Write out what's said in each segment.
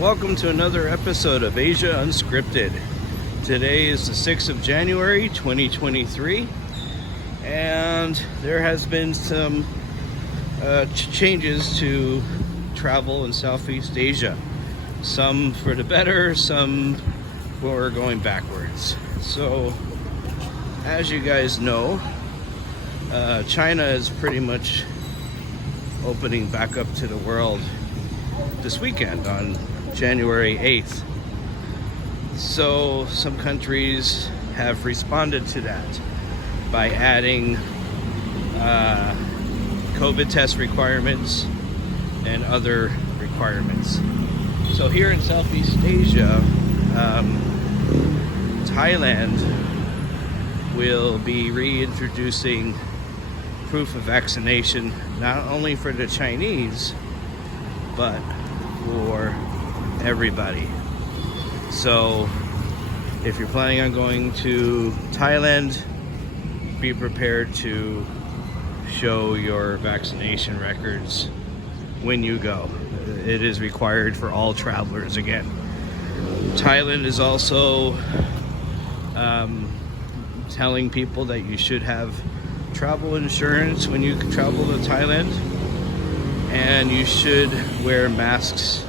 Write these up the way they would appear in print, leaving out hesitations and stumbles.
Welcome to another episode of Asia Unscripted. Today is the 6th of January 2023, and there has been some changes to travel in Southeast Asia. Some for the better, some for going backwards. So, as you guys know, China is pretty much opening back up to the world this weekend on January 8th. So some countries have responded to that by adding COVID test requirements and other requirements. So here in Southeast Asia, Thailand will be reintroducing proof of vaccination not only for the Chinese but for everybody. So if you're planning on going to Thailand, be prepared to show your vaccination records when you go. It is required for all travelers again. Thailand is also telling people that you should have travel insurance when you travel to Thailand, and you should wear masks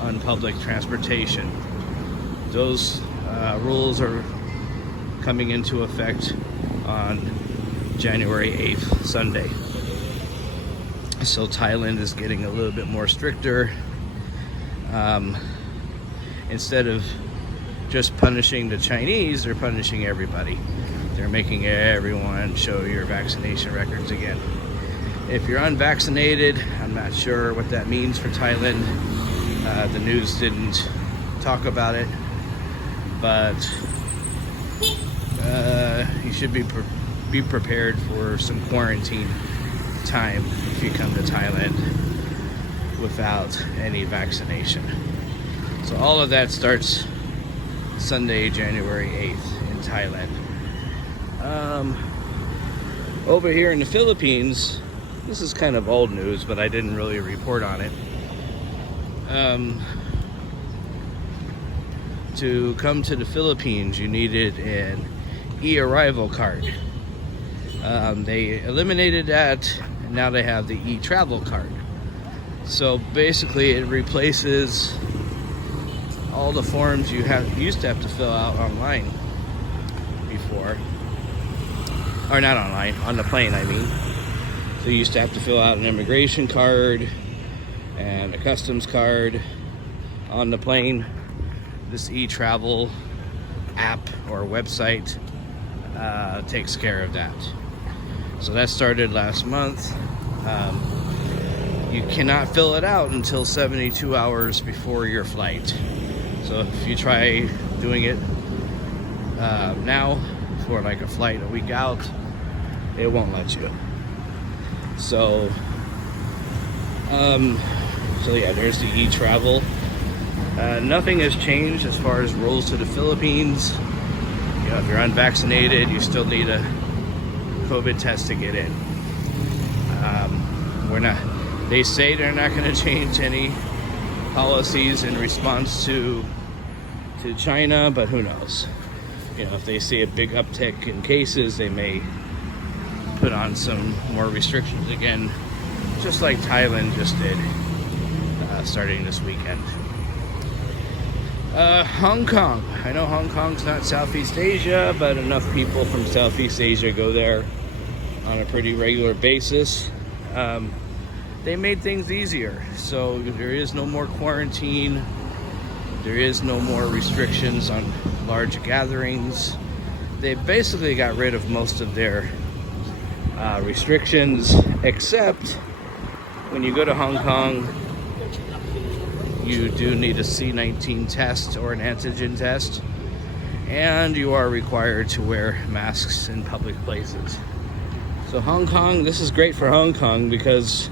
on public transportation. Those rules are coming into effect on January 8th, Sunday. So Thailand is getting a little bit more stricter. Instead of just punishing the Chinese, they're punishing everybody. They're making everyone show your vaccination records again. If you're unvaccinated, I'm not sure what that means for Thailand. The news didn't talk about it, but you should be prepared for some quarantine time if you come to Thailand without any vaccination. So all of that starts Sunday, January 8th in Thailand. Over here in the Philippines, this is kind of old news, but I didn't really report on it. To come to the Philippines, you needed an e-arrival card. They eliminated that, and now they have the e-travel card. So basically, it replaces all the forms you used to have to fill out online before, or not online, on the plane, I mean. So you used to have to fill out an immigration card and a customs card on the plane. This e-travel app or website takes care of that. So that started last month. You cannot fill it out until 72 hours before your flight. So if you try doing it now for like a flight a week out, it won't let you. So yeah, there's the e-travel. Nothing has changed as far as rules to the Philippines. You know, if you're unvaccinated, you still need a COVID test to get in. They say they're not going to change any policies in response to China, but who knows? You know, if they see a big uptick in cases, they may put on some more restrictions again, just like Thailand just did starting this weekend. Hong Kong. I know Hong Kong's not Southeast Asia, but enough people from Southeast Asia go there on a pretty regular basis. They made things easier, so there is no more quarantine. There is no more restrictions on large gatherings. They basically got rid of most of their restrictions, except when you go to Hong Kong, you do need a C19 test or an antigen test, and you are required to wear masks in public places. So Hong Kong, this is great for Hong Kong because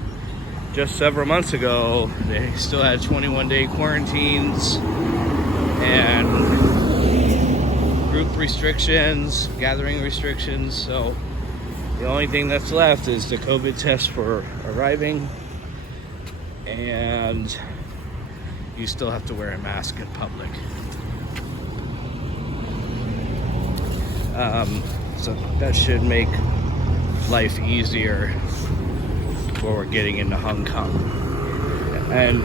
just several months ago, they still had 21-day quarantines and group restrictions, gathering restrictions. So the only thing that's left is the COVID test for arriving, and you still have to wear a mask in public. So that should make life easier before we're getting into Hong Kong. And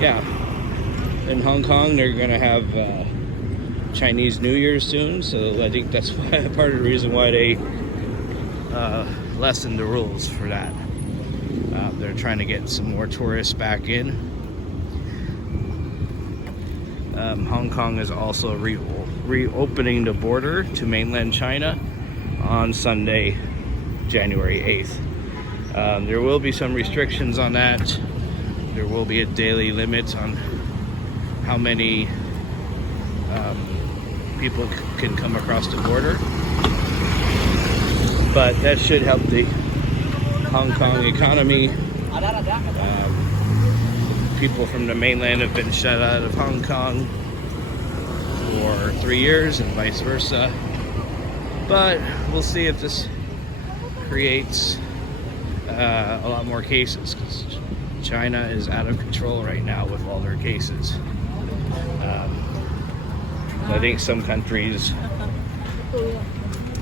yeah, in Hong Kong they're gonna have Chinese New Year soon, so I think that's why, part of the reason why they lessened the rules for that. They're trying to get some more tourists back in. Hong Kong is also reopening the border to mainland China on Sunday, January 8th. There will be some restrictions on that. There will be a daily limit on how many people can come across the border. But that should help the Hong Kong economy. People from the mainland have been shut out of Hong Kong for 3 years and vice versa. But we'll see if this creates a lot more cases, because China is out of control right now with all their cases. I think some countries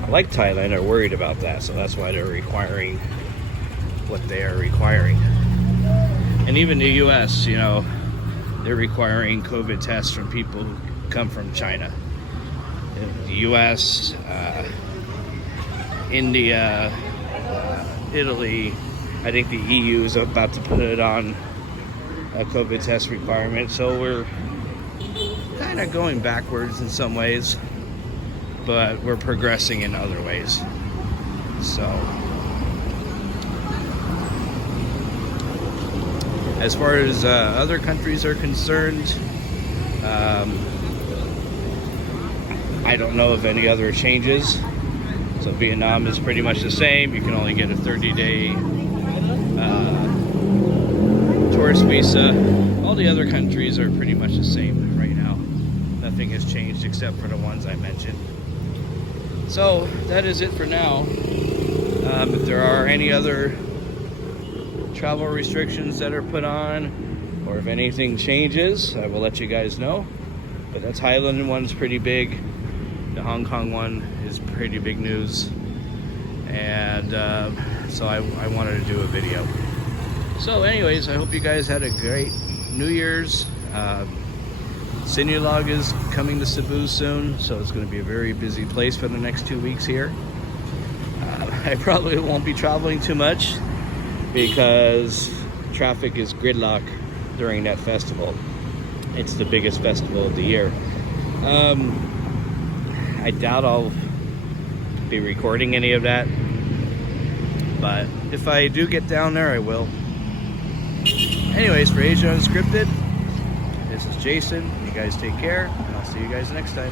like Thailand are worried about that, so that's why they're requiring what they are requiring. And even the US, you know, they're requiring COVID tests from people who come from China. The US, India, Italy, I think the EU is about to put it on a COVID test requirement. So we're kind of going backwards in some ways, but we're progressing in other ways. So as far as other countries are concerned, I don't know of any other changes. So Vietnam is pretty much the same. You can only get a 30-day tourist visa. All the other countries are pretty much the same right now. Nothing has changed except for the ones I mentioned. So that is it for now. If there are any other travel restrictions that are put on, or if anything changes, I will let you guys know. But the Thailand one's pretty big. The Hong Kong one is pretty big news. And so I wanted to do a video. So anyways, I hope you guys had a great New Year's. Sinulog is coming to Cebu soon, so it's going to be a very busy place for the next 2 weeks here. I probably won't be traveling too much because traffic is gridlock during that festival. It's the biggest festival of the year. I doubt I'll be recording any of that, but if I do get down there, I will. Anyways, for Asia Unscripted, this is Jason. You guys take care, and I'll see you guys next time.